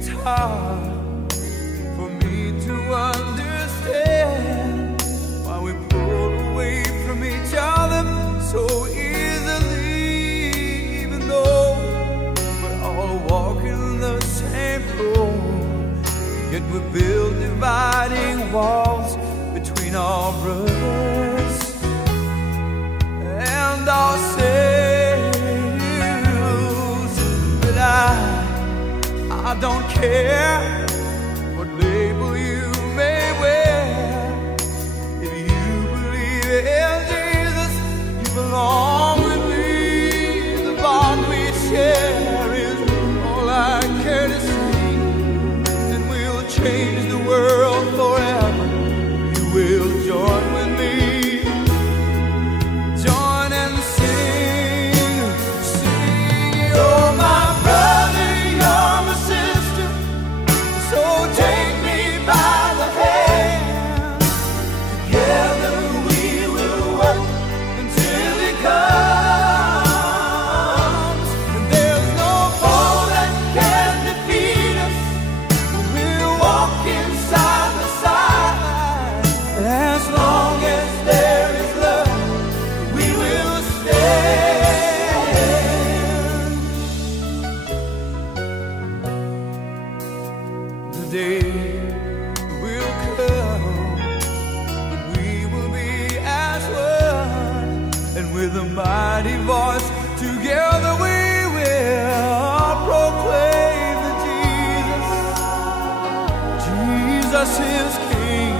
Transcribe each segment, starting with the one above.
it's hard for me to understand why we pull away from each other so easily, even though we're all walking the same road. Yet we build dividing walls between our brothers and our selves. But I don't care what label you may wear. If you believe in Jesus, you belong with me. The bond we share is all I care to see, and we'll change the world forever. You will join with me. Join and sing, sing. You're my brother, you're my sister, so take me by the hand. Together we will work until He comes. And there's no foe that can defeat us when we're walking side by side. As long as there is love, we will stand. The day will come when we will be as one, and with a mighty voice together we will proclaim that Jesus is King.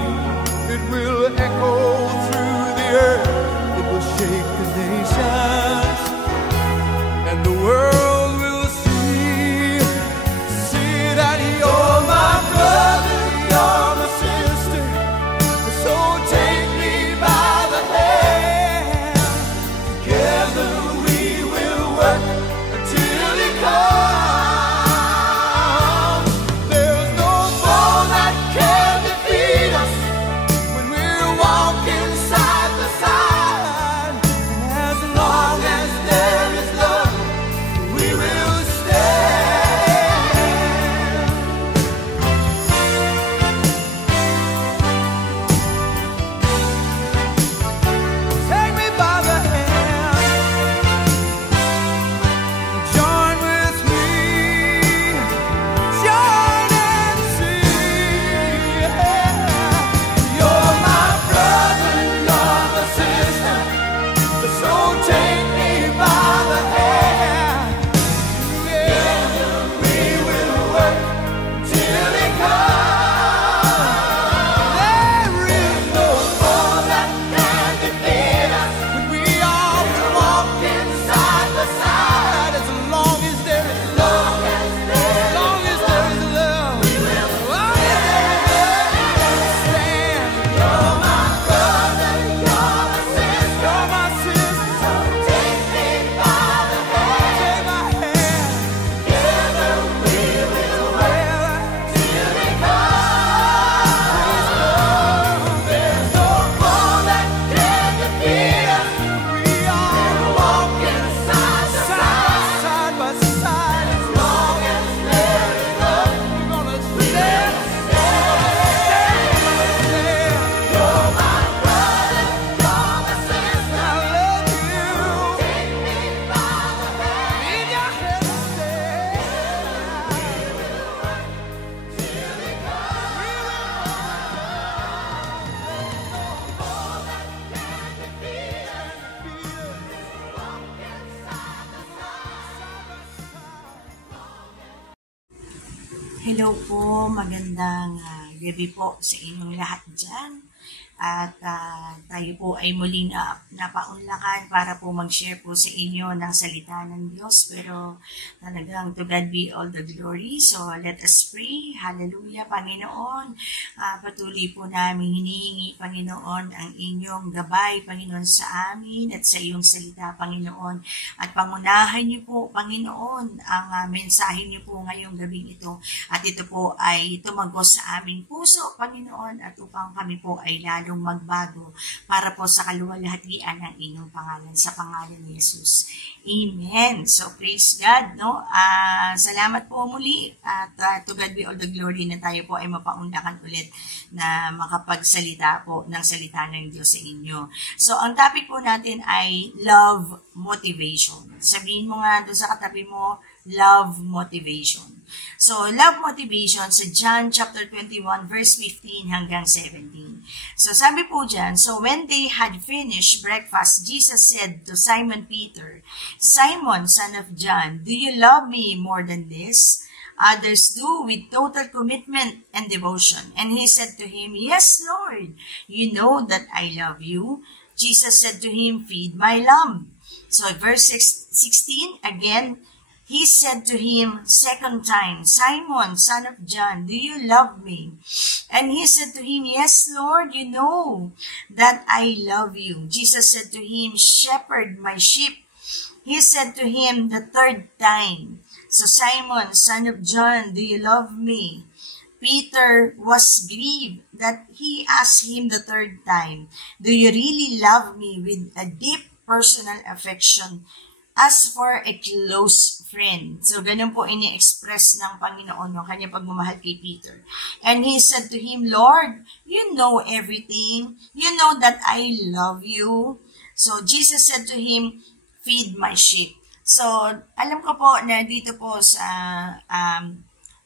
It will echo through the earth, it will shake the nations, and the world will see that you're my brother, you're my sister, so take me by the hand. Together we will work until He comes. There's no foe that can defeat us when we're walking side by side. And as long as there is love, we will stand. Take me by the hand, join with me, join and sing. You're my brother, you're my sister, so take me by the hand. Together we will work till He comes. There is no foe that can defeat us when we are walking side by side. As long as there is love, as long as there is love, we will stand. You're my brother, you're my sister, so take me by the hand. Take my hand. Together we will work till He comes. There's no foe that can defeat us. We are walking side by side. As long as there is love, we're gonna stand. You're my brother, you're my sister, I love you. Take me by the hand. In your hand to stay. We will work till He comes. We will Hello po, magandang gabi po sa inyong lahat dyan. At tayo po ay muling napaunlakan para po mag-share po sa inyo ng salita ng Diyos. Pero talagang to God be all the glory. So let us pray. Hallelujah, Panginoon. Patuloy po namin hinihingi, Panginoon, ang inyong gabay, Panginoon, sa amin at sa iyong salita, Panginoon. At pangunahan niyo po, Panginoon, ang mensahe niyo po ngayong gabing ito. At ito po ay tumagos sa aming puso, Panginoon, at upang kami po ay lalo lalong magbago para po sa kaluwalhatian ng inyong pangalan, sa pangalan ni Jesus. Amen. So, praise God, no? Salamat po muli at to God be all the glory na tayo po ay mapaunlakan ulit na makapagsalita po ng salita ng Diyos sa inyo. So, ang topic po natin ay love motivation. Sabihin mo nga doon sa katabi mo, love motivation. So, love motivation sa John chapter 21 verse 15 hanggang 17. So, sabi po dyan, so when they had finished breakfast, Jesus said to Simon Peter, Simon, son of John, do you love me more than this? Others do with total commitment and devotion. And he said to him, Yes, Lord, you know that I love you. Jesus said to him, Feed my lamb. So, verse 16, again, he said to him second time, Simon, son of John, do you love me? And he said to him, Yes, Lord, you know that I love you. Jesus said to him, Shepherd my sheep. He said to him the third time, So Simon, son of John, do you love me? Peter was grieved that he asked him the third time, Do you really love me, with a deep personal affection as for a close friend? So, ganun po ini-express ng Panginoon yung kanyang pagmamahal kay Peter. And he said to him, Lord, you know everything. You know that I love you. So, Jesus said to him, Feed my sheep. So, alam ko po na dito po sa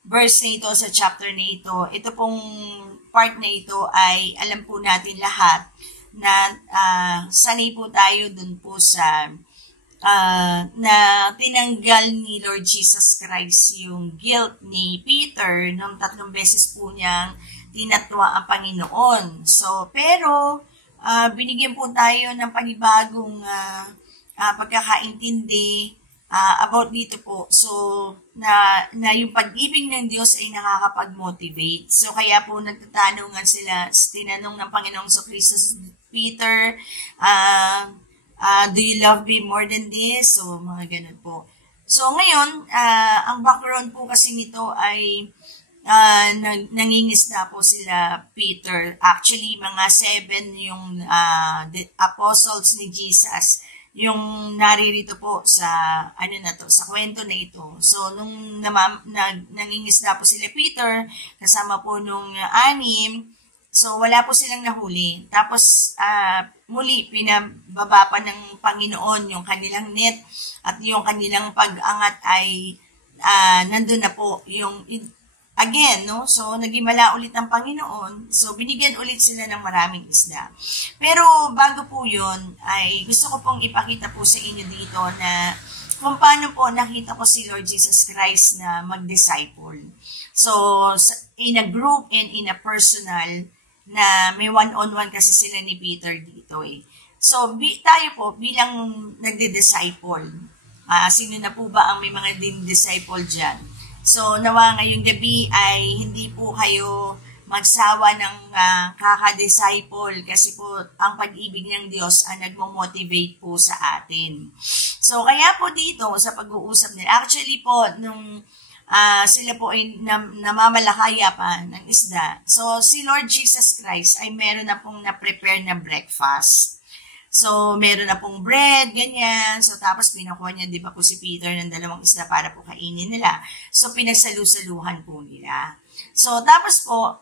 verse na ito, sa chapter na ito pong part na ito ay alam po natin lahat na sanay po tayo dun po sa na tinanggal ni Lord Jesus Christ yung guilt ni Peter nung 3 beses po niyang tinatwa ang Panginoon. So, pero binigyan po tayo ng panibagong pagkakaintindi about dito po. So, na yung pag-ibig ng Diyos ay nakakapag-motivate. So, kaya po nagtatanungan sila, tinanong ng Panginoong Kristo Peter, do you love me more than this? So, mga ganun po. So, ngayon, ang background po kasi nito ay nangingisda po sila Peter. Actually, mga 7 yung apostles ni Jesus yung naririto po sa sa kwento na ito. So, nung nangingisda po sila Peter, kasama po nung 6, so, wala po silang nahuli. Tapos, muli, pinababa pa ng Panginoon yung kanilang net at yung kanilang pag-angat ay nandun na po yung again, no? So, nagimala ulit ang Panginoon. So, binigyan ulit sila ng maraming isda. Pero, bago po yun, ay gusto ko pong ipakita po sa inyo dito na kung paano po nakita ko si Lord Jesus Christ na mag-disciple. So, in a group and in a personal, na may one-on-one kasi sila ni Peter dito eh. So, tayo po bilang nagde-disciple. Sino na po ba ang may mga din-disciple dyan? So, nawa ngayong gabi ay hindi po kayo magsawa ng kaka-disciple kasi po ang pag-ibig ng Diyos ang nagmo-motivate po sa atin. So, kaya po dito sa pag-uusap nila, actually po, nung sila po ay namamalakaya pa ng isda. So, si Lord Jesus Christ ay meron na pong na-prepare na breakfast. So, meron na pong bread, ganyan. So, tapos pinakuha niya, di ba po si Peter ng 2 isda para po kainin nila. So, pinagsalusaluhan po nila. So, tapos po,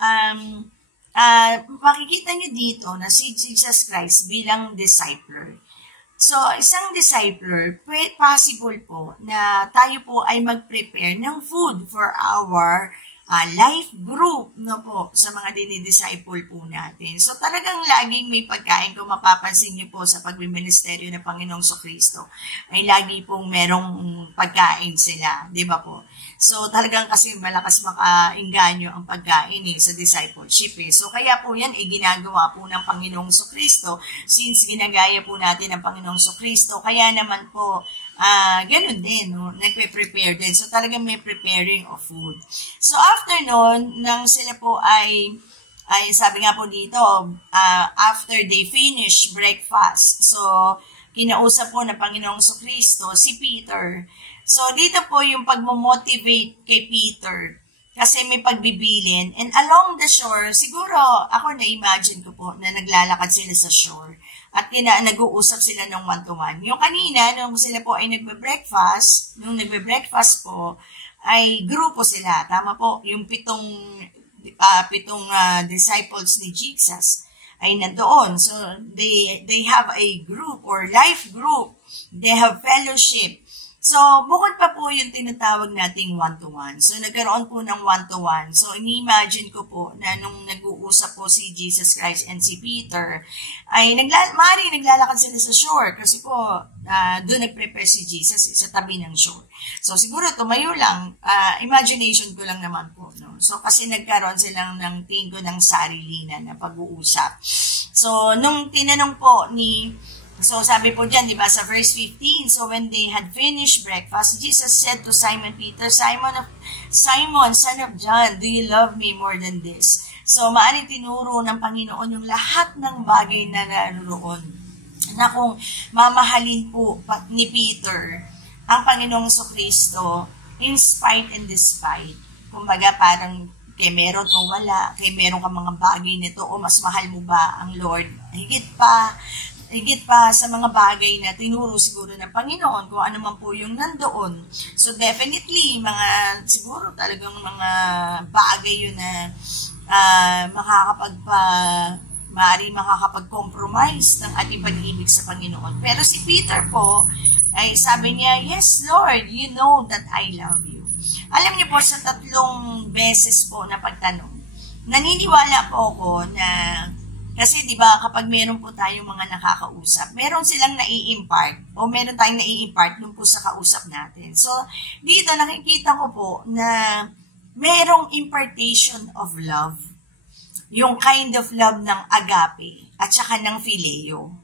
makikita niyo dito na si Jesus Christ bilang discipler. So, isang discipler, possible po na tayo po ay mag-prepare ng food for our life group, no po, sa mga dinidisciple po natin. So, talagang laging may pagkain. Kung mapapansin niyo po sa pagbiministeryo ng Panginoong Kristo, ay lagi pong merong pagkain sila, di ba po? So, talagang kasi malakas makainganyo ang pagkain sa discipleship So, kaya po yan ginagawa po ng Panginoong Kristo since ginagaya po natin ang Panginoong Kristo. Kaya naman po, ganun din, no? Nagpe-prepare din. So, talagang may preparing of food. So, after nun, nang sila po ay sabi nga po dito, after they finish breakfast. So, kinausap po ng Panginoong Kristo si Peter. So, dito po yung pagmomotivate kay Peter kasi may pagbibilin. And along the shore, siguro ako na-imagine ko po na naglalakad sila sa shore at nag-uusap sila ng one-to-one. Yung kanina, nung sila po ay nagbe-breakfast, po, ay grupo sila. Tama po, yung pitong disciples ni Jesus ay nandoon. So, they have a group or life group. They have fellowship. So, bukod pa po yung tinatawag nating one-to-one. So, nagkaroon po ng one-to-one. So, ini-imagine ko po na nung nag-uusap po si Jesus Christ and si Peter, ay naglalakad sila sa shore kasi po doon nag-prepare si Jesus sa tabi ng shore. So, siguro tumayo lang, imagination ko lang naman po. No? So, kasi nagkaroon silang ng tingko ng sarilinan na pag-uusap. So, nung tinanong po So, sabi po dyan, di ba, sa verse 15, so when they had finished breakfast, Jesus said to Simon Peter, Simon, son of John, do you love me more than this? So, maaaring tinuro ng Panginoon yung lahat ng bagay na naroon na kung mamahalin po ni Peter ang Panginoong Kristo in spite and despite. Kumbaga, parang kay meron o wala, kay meron ka mga bagay nito o mas mahal mo ba ang Lord? Higit pa sa mga bagay na tinuro siguro ng Panginoon kung ano man po yung nandoon. So definitely, siguro talagang mga bagay yun na makakapag-compromise ng ating pag-ibig sa Panginoon. Pero si Peter po, ay sabi niya, yes Lord, you know that I love you. Alam niyo po, sa 3 beses po na pagtanong, naniniwala po ako na kasi 'di ba kapag meron po tayong mga nakakausap, meron silang nai-impart o meron tayong nai-impart dun po sa kausap natin. So, dito nakikita ko po na merong impartation of love. Yung kind of love ng agape at saka ng phileo.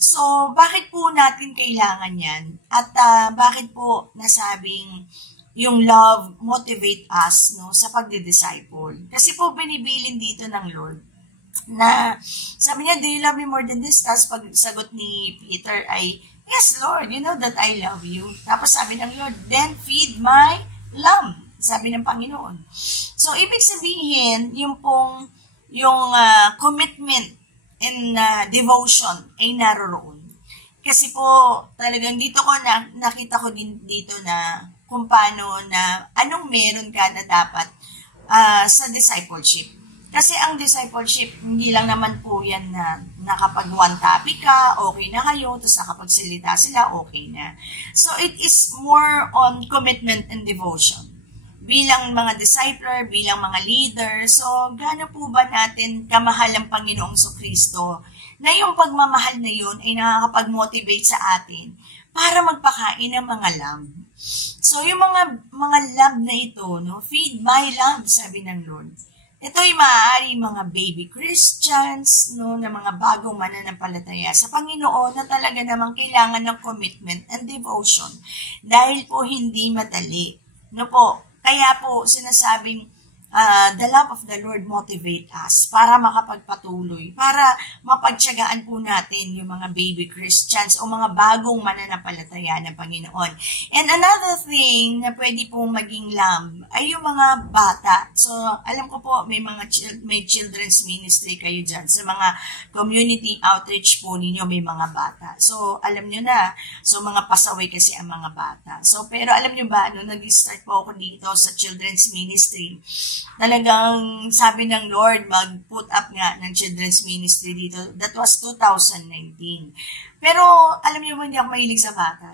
So, bakit po natin kailangan yan? At bakit po nasabing yung love motivate us sa pagdi-disciple? Kasi po binibilin dito ng Lord na sabi niya, do you love me more than this? Tapos pag sagot ni Peter ay, yes Lord, you know that I love you. Tapos sabi ng Lord, then feed my lamb. Sabi ng Panginoon. So, ibig sabihin, yung commitment and devotion ay naroroon. Kasi po, talagang dito ko nakita ko din dito na kung paano na anong meron ka na dapat sa discipleship. Kasi ang discipleship, hindi lang naman po yan na nakapag one topic ka, okay na kayo, tapos nakapagsalita sila, okay na. So, it is more on commitment and devotion. Bilang mga discipler, bilang mga leader, so gaano po ba natin kamahal ang Panginoong Kristo na yung pagmamahal na yun ay nakakapag-motivate sa atin para magpakain ng mga lamb. So, yung mga lamb na ito, feed my lamb, sabi ng Lord. Ito ay maaari mga baby Christians, na mga bagong mananampalataya sa Panginoon na talaga namang kailangan ng commitment and devotion dahil po hindi madali. Kaya po sinasabing the love of the Lord motivate us para makapagpatuloy, para mapagtiyagaan po natin yung mga baby Christians o mga bagong mananampalataya ng Panginoon. And another thing na pwede pong maging lamb ay yung mga bata. So, alam ko po may children's ministry kayo dyan. Sa mga community outreach po ninyo may mga bata. So, alam nyo na. So, mga pasaway kasi ang mga bata. So, pero alam nyo ba, nag-start po ako dito sa children's ministry, talagang sabi ng Lord, mag-put up nga ng children's ministry dito. That was 2019. Pero, alam niyo ba, hindi ako mahilig sa bata.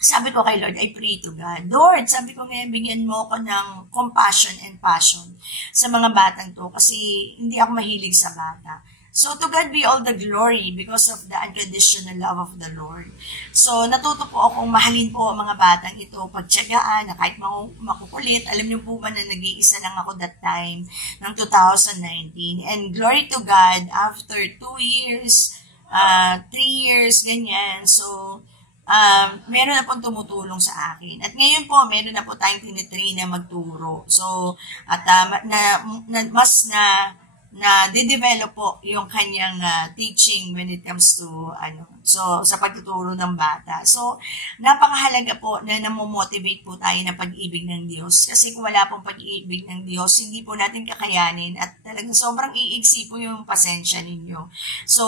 Sabi ko kay Lord, I pray to God. Lord, sabi ko ngayon, bigyan mo ako ng compassion and passion sa mga batang to kasi hindi ako mahilig sa bata. So, to God be all the glory because of the unconditional love of the Lord. So, natuto po akong mahalin po ang mga batang ito, pagtiyagaan, na kahit makukulit. Alam niyo po ba na nag-iisa lang ako that time, ng 2019. And glory to God, after 2 years, 3 years, ganyan. So, meron na pong tumutulong sa akin. At ngayon po, meron na po tayong tinitrain na magturo. So, at mas na na de-develop po yung kanyang teaching when it comes to sa pagtuturo ng bata. So, napakahalaga po na namomotivate po tayo ng pag-ibig ng Diyos. Kasi kung wala pong pag-ibig ng Diyos, hindi po natin kakayanin at talagang sobrang iigsi po yung pasensya ninyo. So,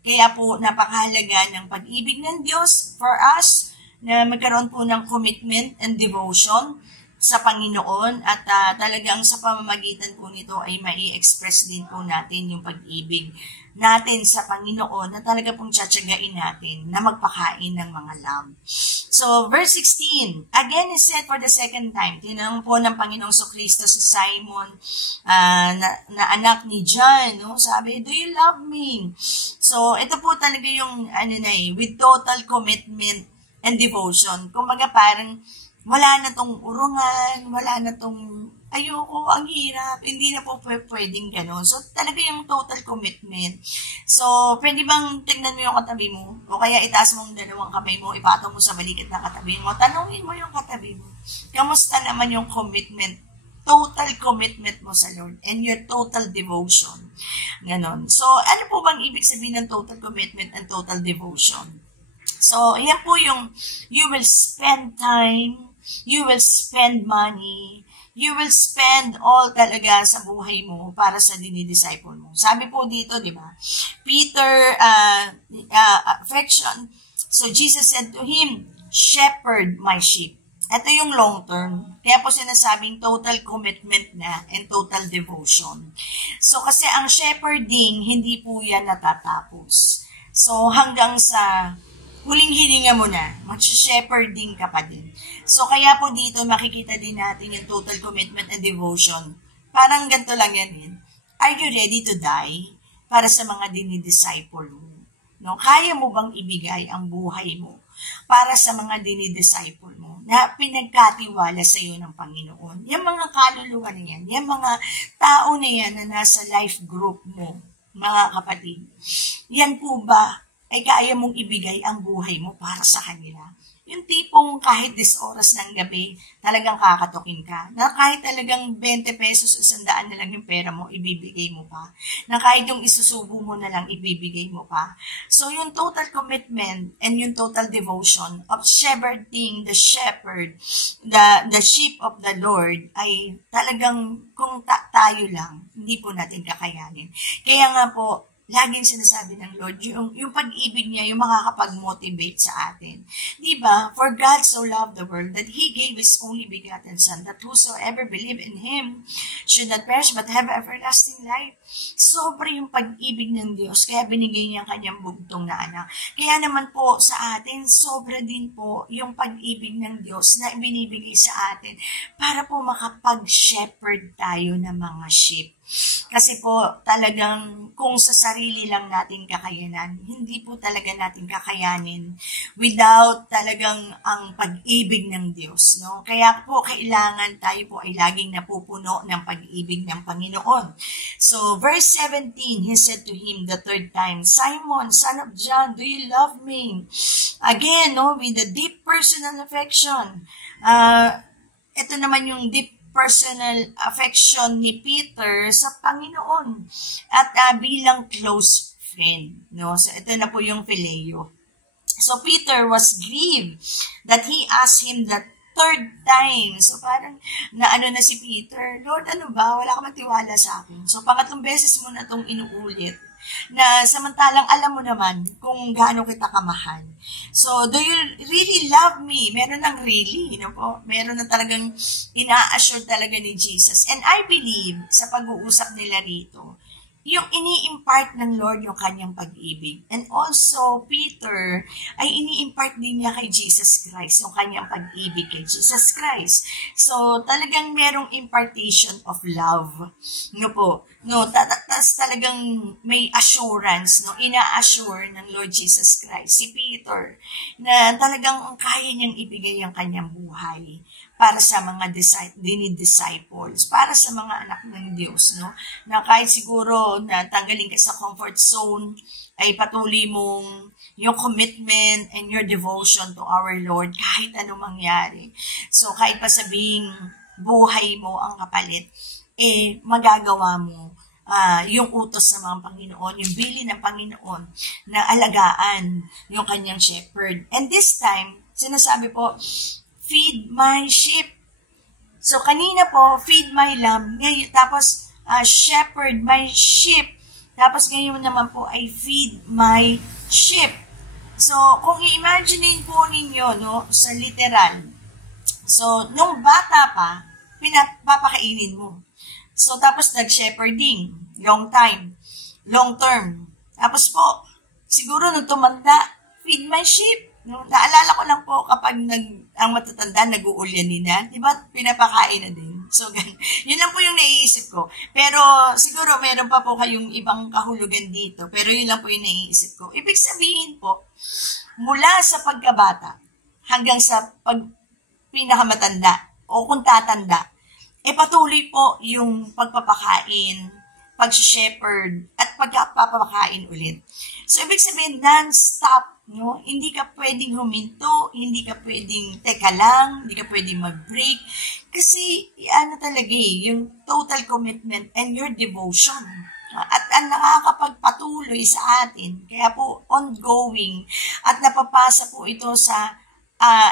kaya po napakahalaga ng pag-ibig ng Diyos for us na magkaroon po ng commitment and devotion sa Panginoon at talagang sa pamamagitan po nito ay mai-express din po natin yung pag-ibig natin sa Panginoon na talaga pong tsatsagain natin na magpakain ng mga lamb. So, verse 16, again he said for the second time, tinanong po ng Panginoong Kristo si Simon na anak ni John, no? Sabi, do you love me? So, ito po talaga yung with total commitment and devotion. Kumbaga parang wala na tong urungan, wala na tong ayoko, ang hirap, hindi na po pwedeng gano'n. So, talaga yung total commitment. So, pwede bang tignan mo yung katabi mo? O kaya itaas mong dalawang kamay mo, ipatong mo sa balikat na katabi mo, tanungin mo yung katabi mo. Kamusta naman yung commitment, total commitment mo sa Lord and your total devotion? Ganon. So, ano po bang ibig sabihin ng total commitment and total devotion? So, yan po yung you will spend time, you will spend money, you will spend all talaga sa buhay mo para sa dinidisciple mo. Sabi po dito, di ba? Peter, affection. So, Jesus said to him, shepherd my sheep. Ito yung long term. Kaya po sinasabing total commitment na and total devotion. So, kasi ang shepherding, hindi po yan natatapos. So, hanggang sa huling hininga mo na, mag-shepherding ka pa din. So, kaya po dito makikita din natin yung total commitment and devotion. Parang ganito lang yan din. Are you ready to die para sa mga dinidisciple mo? No? Kaya mo bang ibigay ang buhay mo para sa mga dinidisciple mo na pinagkatiwala sa iyo ng Panginoon? Yung mga kaluluwa na yan, yung mga tao na yan na nasa life group mo, mga kapatid, yan po ba ay kaya mong ibigay ang buhay mo para sa kanila? Yung tipong kahit 10 oras ng gabi, talagang kakatukin ka. Na kahit talagang 20 pesos o 100 na lang yung pera mo, ibibigay mo pa. Na kahit yung isusubo mo na lang, ibibigay mo pa. So yung total commitment and yung total devotion of shepherding the shepherd, the sheep of the Lord, ay talagang kung tayo lang, hindi po natin kakayanin. Kaya nga po, laging sinasabi ng Lord, yung pag-ibig niya, yung makakapag-motivate sa atin. Diba? For God so loved the world that He gave His only begotten Son, that whosoever believe in Him should not perish but have everlasting life. Sobra yung pag-ibig ng Diyos, kaya binigay niya ang kanyang bugtong na anak. Kaya naman po sa atin, sobra din po yung pag-ibig ng Diyos na binibigay sa atin para po makapag-shepherd tayo ng mga sheep. Kasi po talagang kung sa sarili lang natin kakayanan, hindi po talaga natin kakayanin without talagang ang pag-ibig ng Diyos. No? Kaya po kailangan tayo po ay laging napupuno ng pag-ibig ng Panginoon. So verse 17, He said to him the third time, Simon, son of John, do you love me? Again, no, with a deep personal affection. Ito naman yung deep personal affection ni Peter sa Panginoon at bilang close friend. No? So, ito na po yung phileo. So, Peter was grieved that he asked him that third time. So, parang naano na si Peter, Lord, ano ba? Wala ka matiwala sa akin. So, pangatlong beses mo na itong inuulit na samantalang alam mo naman kung gaano kita kamahal. So, do you really love me? Meron ng really, po? Meron na talagang ina-assure talaga ni Jesus. And I believe, sa pag-uusap nila rito, yung ini-impart ng Lord yung kanyang pag-ibig. And also, Peter ay ini-impart din niya kay Jesus Christ, yung kanyang pag-ibig kay Jesus Christ. So, talagang merong impartation of love. No po? No, tas talagang may assurance, no? Ina-assure ng Lord Jesus Christ si Peter na talagang kaya niyang ibigay ang kanyang buhay para sa mga dinidisciples, para sa mga anak ng Diyos, no? Na kahit siguro na tanggalin ka sa comfort zone, ay patuloy mong yung commitment and your devotion to our Lord kahit anong mangyari. So, kahit pa sabihing buhay mo ang kapalit, magagawa mo yung utos ng mga Panginoon, yung bilin ng Panginoon na alagaan yung kanyang shepherd. And this time, sinasabi po, feed my sheep. So, kanina po, feed my lamb. Ngayon, tapos, shepherd my sheep. Tapos, ngayon naman po ay feed my sheep. So, kung i-imagine po ninyo, no, sa literal, so, nung bata pa, pinapakainin mo. So, tapos nag-shepherding, long term. Tapos po, siguro nung tumanda, feed my sheep. No? Naalala ko lang po kapag ang matatanda, nag-uulyanin na, di ba, pinapakain na din. So, yun lang po yung naiisip ko. Pero, siguro, meron pa po kayong ibang kahulugan dito. Pero yun lang po yung naiisip ko. Ibig sabihin po, mula sa pagkabata hanggang sa pinakamatanda o kung tatanda, patuloy po yung pagpapakain, pag-shepherd, at pagpapakain ulit. So, ibig sabihin, non-stop, no? Hindi ka pwedeng huminto, hindi ka pwedeng teka lang, hindi ka pwedeng mag-break. Kasi, talaga yung total commitment and your devotion. At ang nakakapagpatuloy sa atin, kaya po ongoing, at napapasa po ito sa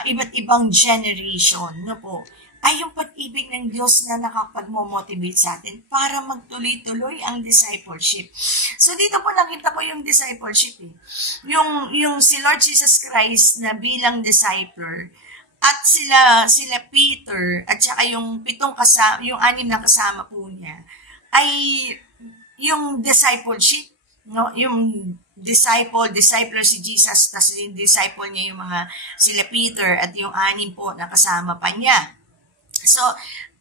iba't ibang generation, no po, ay yung pag-ibig ng Diyos na nakapag-motivate sa atin para magtuloy-tuloy ang discipleship. So, dito po nakita ko yung discipleship. Yung si Lord Jesus Christ na bilang discipler, at sila Peter, at saka yung yung 6 na kasama po niya, ay yung discipleship, no? Yung discipler si Jesus, tapos yung disciple niya yung sila Peter, at yung 6 po na kasama pa niya. So,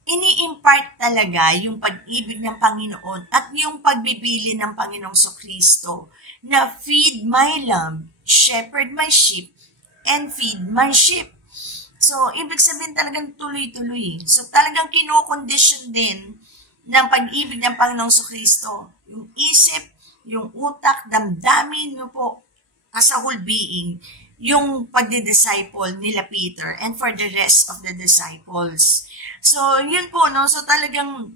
ini-impart talaga yung pag-ibig ng Panginoon at yung pagbibili ng Panginoong Kristo na feed my lamb, shepherd my sheep, and feed my sheep. So, ibig sabihin talagang tuloy-tuloy. So, talagang kinokondisyon din ng pag-ibig ng Panginoong Kristo. Yung isip, yung utak, damdamin mo po as a whole being, yung pagdi-disciple nila Peter and for the rest of the disciples. So, yun po, no? So, talagang,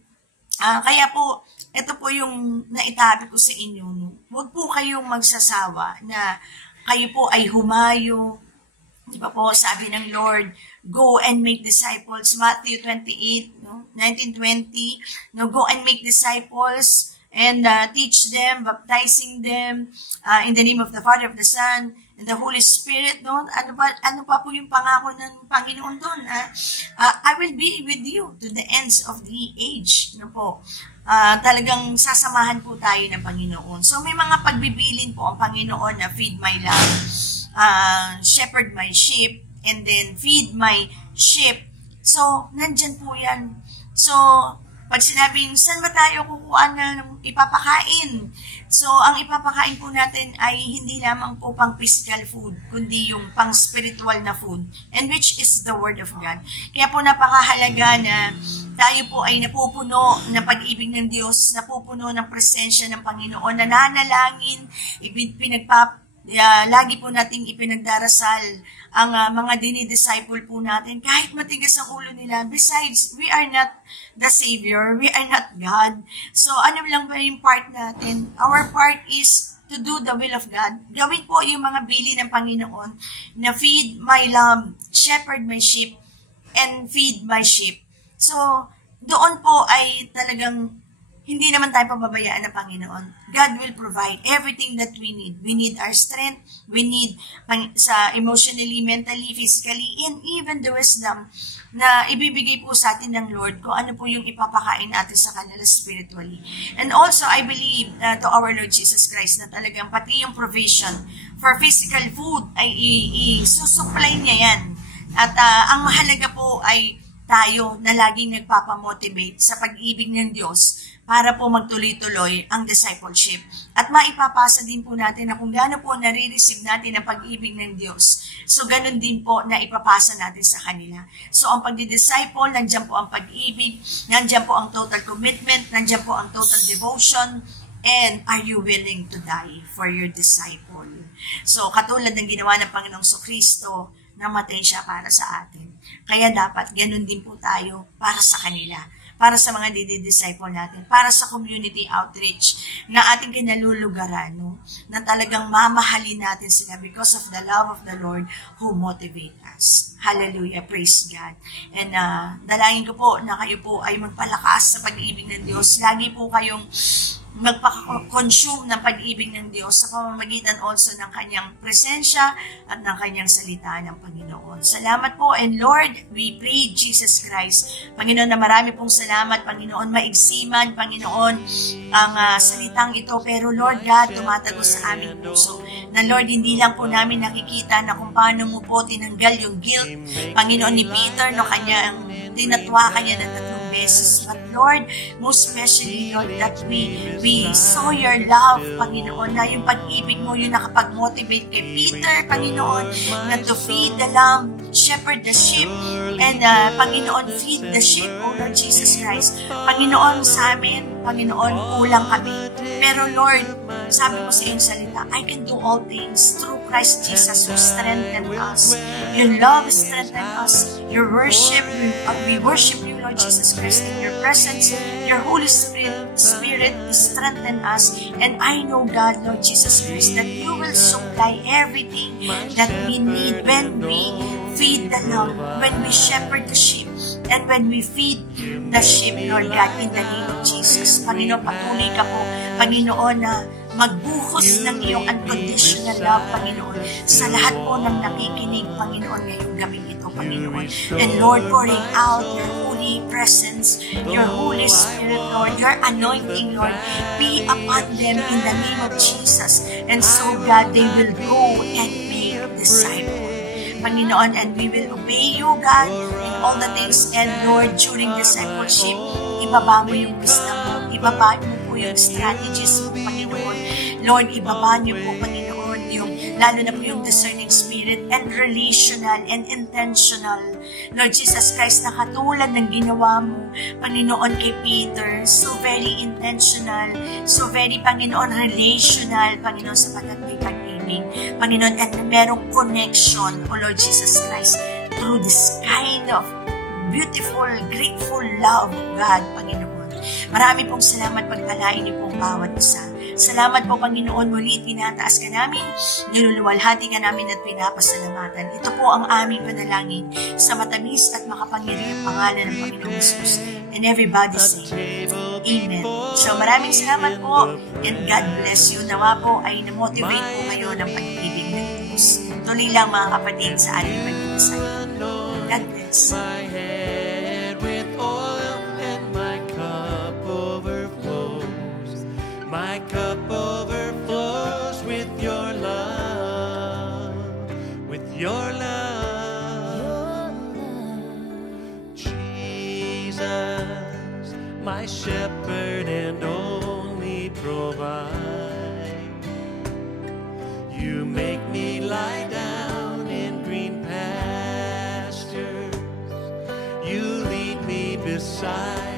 kaya po, ito po yung naitabi ko sa inyo, no? Huwag po kayong magsasawa na kayo po ay humayo. Di ba po, sabi ng Lord, go and make disciples. Matthew 28, no? 19:20, no? Go and make disciples and teach them, baptizing them in the name of the Father, of the Son, and the Holy Spirit, no? Ano pa po yung pangako ng Panginoon doon? I will be with you to the ends of the age, no po? Talagang sasamahan po tayo ng Panginoon. So, may mga pagbibilin po ang Panginoon na feed my lamb, shepherd my sheep, and then feed my sheep. So, nandyan po yan. So, pag sinabing, saan ba tayo kukuha ng ipapakain? So, ang ipapakain po natin ay hindi lamang po pang physical food, kundi yung pang spiritual na food, and which is the Word of God. Kaya po napakahalaga na tayo po ay napupuno ng pag-ibig ng Diyos, napupuno ng presensya ng Panginoon, nananalangin, lagi po nating ipinagdarasal ang mga dinidisciple po natin, kahit matigas ang ulo nila. Besides, we are not the Savior, we are not God. So, ano lang ba yung part natin? Our part is to do the will of God. Gawin po yung mga bili ng Panginoon na feed my lamb, shepherd my sheep, and feed my sheep. So, doon po ay talagang hindi naman tayo pababayaan ng Panginoon. God will provide everything that we need. We need our strength. We need sa emotionally, mentally, physically, and even the wisdom na ibibigay po sa atin ng Lord kung ano po yung ipapakain natin sa kanila spiritually. And also, I believe to our Lord Jesus Christ na talagang pati yung provision for physical food ay isusupply niya yan. At ang mahalaga po ay tayo na laging nagpapamotivate sa pag-ibig ng Diyos para po magtuloy-tuloy ang discipleship. At maipapasa din po natin na kung gaano po nare-receive natin ang pag-ibig ng Diyos, so ganun din po na ipapasa natin sa kanila. So ang pagdi-disciple, nandiyan po ang pag-ibig, nandiyan po ang total commitment, nandiyan po ang total devotion, and are you willing to die for your disciple? So katulad ng ginawa ng Panginoong Kristo, namatay siya para sa atin. Kaya dapat ganun din po tayo para sa kanila. para sa mga didi-disciple natin, para sa community outreach na ating kinalulugaran, no? Na talagang mamahalin natin sila because of the love of the Lord who motivate us. Hallelujah, praise God. And dalangin ko po na kayo po ay magpalakas sa pag-ibig ng Diyos. Lagi po kayong magpa-consume ng pag-ibig ng Diyos sa pamamagitan also ng kanyang presensya at ng kanyang salita ng Panginoon. Salamat po, and Lord, we pray Jesus Christ. Panginoon, na marami pong salamat, Panginoon, maigsiman, Panginoon, ang salitang ito, pero Lord God, tumatagos sa aming puso. Na Lord, hindi lang po namin nakikita na kung paano mo po tinanggal yung guilt, Panginoon, ni Peter, no, kanyang tinatwa kanya ng 3 beses. But Lord, most especially, Lord, that we saw your love, Panginoon, na yung pag-ibig mo, yung nakapag-motivate kay Peter, Panginoon, na to feed the lamb, shepherd the sheep, and Panginoon, feed the sheep, O Lord Jesus Christ. Panginoon, sa amin, Panginoon, kulang kami. Pero Lord, sabi mo sa iyong salita, I can do all things through Christ Jesus who strengthened us. Your love strengthened us. Your worship, we worship you, Lord Jesus Christ, in your presence. Your Holy Spirit strengthen us. And I know, God, Lord Jesus Christ, that you will supply everything that we need when we feed the lamb, when we shepherd the sheep, and when we feed the sheep, Lord God, in the name of Jesus. Panginoon, patuloy ka po, Panginoon, na magbuhos ng iyong unconditional love, Panginoon, sa lahat po ng nakikinig, Panginoon, ngayong gabi ito, Panginoon. And Lord, pouring out your holy presence, your Holy Spirit, Lord, your anointing, Lord, be upon them in the name of Jesus. And so, God, they will go and make disciples, Panginoon, and we will obey you, God, in all the things. And Lord, during discipleship, ibaba mo yung wisdom mo, ibaba mo po yung strategies mo, Panginoon. Lord, ibaba niyo po, Panginoon, yung, lalo na po yung discerning spirit and relational and intentional. Lord Jesus Christ, na katulad ng ginawa mo, Panginoon, kay Peter, so very intentional, so very, Panginoon, relational, Panginoon, sapagkat may pag-ibig, Panginoon, at merong connection, O Lord Jesus Christ, through this kind of beautiful, grateful love, God, Panginoon. Marami pong salamat, pagpalain niyo pong bawat isa. Salamat po, Panginoon, muli tinataas ka namin, niluluwalhati ka namin at pinapasalamatan. Ito po ang aming panalangin sa matamis at makapangyarihang pangalan ng Panginoong Jesus. And everybody say, Amen. So maraming salamat po, and God bless you. Nawa po ay na-motivate po kayo ng pag-ibig ng Diyos. Tuloy lang, mga kapatid, sa ating pag-ibig. God bless. My cup overflows with your love, with your love. Jesus, my shepherd and only provide. You make me lie down in green pastures. You lead me beside